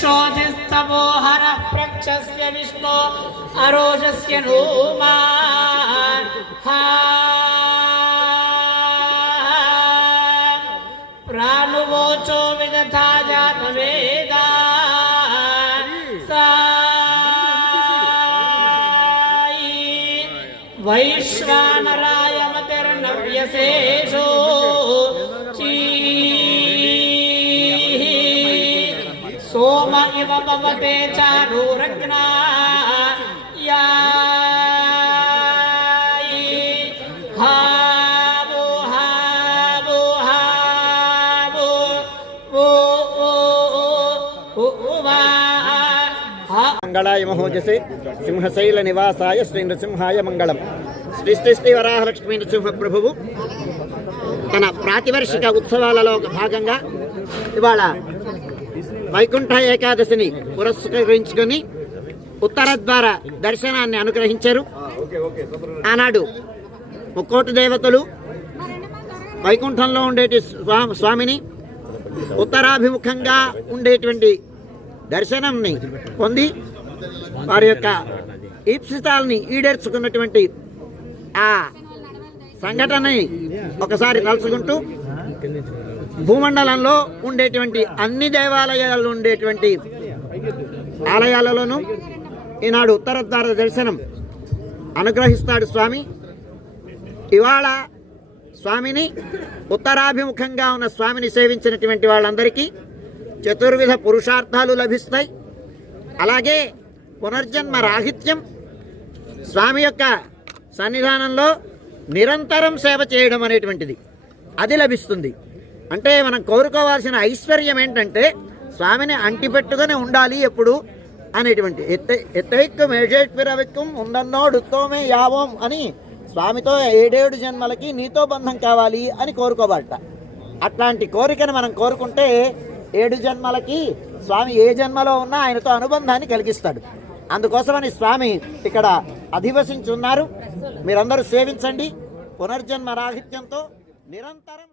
शोधिस्तवो हर प्रक्षस्य विष्णो अरोजस्य नोमा प्राणुवोचो विदधा जातवेदा। वैश्वानराय मतिर्नव्यसेषु इव भवते चारूरग्ना यायि हावो हावो हावो ओ ओ ओ ओ वा हा మంగళాయ మహోజసే సింహశైల నివాసాయ శ్రీ నృసింహాయ మంగళం శ్రీ శ్రీ శ్రీ వరాహలక్ష్మీ నృసింహ ప్రభువు తన ప్రాతివర్షిక ఉత్సవాలలో ఒక భాగంగా ఇవాళ వైకుంఠ ఏకాదశిని పురస్కరించుకొని ఉత్తర ద్వార దర్శనాన్ని అనుగ్రహించారు. ఆనాడు ముక్కోటి దేవతలు వైకుంఠంలో ఉండేటి స్వామిని ఉత్తరాభిముఖంగా ఉండేటువంటి దర్శనంని పొంది వారి యొక్క ఈప్సితాల్ని ఈడేర్చుకున్నటువంటి ఆ సంఘటనని ఒకసారి తలుచుకుంటూ భూమండలంలో ఉండేటువంటి అన్ని దేవాలయాల్లో ఉండేటువంటి ఆలయాలలోనూ ఈనాడు ఉత్తరద్వార దర్శనం అనుగ్రహిస్తాడు స్వామి. ఇవాళ స్వామిని ఉత్తరాభిముఖంగా ఉన్న స్వామిని సేవించినటువంటి వాళ్ళందరికీ చతుర్విధ పురుషార్థాలు లభిస్తాయి. అలాగే పునర్జన్మ రాహిత్యం స్వామి యొక్క సన్నిధానంలో నిరంతరం సేవ చేయడం అనేటువంటిది. అది లభిస్తుంది. అంటే మనం కోరుకోవాల్సిన ఐశ్వర్యం ఏంటంటే స్వామిని అంటిపెట్టుకొని ఉండాలి ఎప్పుడు అనేటువంటి. ఎత్త ఎత్తైక్కు మేషేట్విరవిక్కం ఉండన్నోడుత్తోమే యావం అని స్వామితో ఏడేడు జన్మలకి నీతో బంధం కావాలి అని కోరుకోబడట అట్లాంటి కోరికను మనం కోరుకుంటే ఏడు జన్మలకి స్వామి ఏ జన్మలో ఉన్నా ఆయనతో అనుబంధాన్ని కలిగిస్తాడు. అందుకోసమని స్వామి ఇక్కడ అధివసించున్నారు. మీరందరూ సేవించండి. పునర్జన్మ రాహిత్యంతో నిరంతరం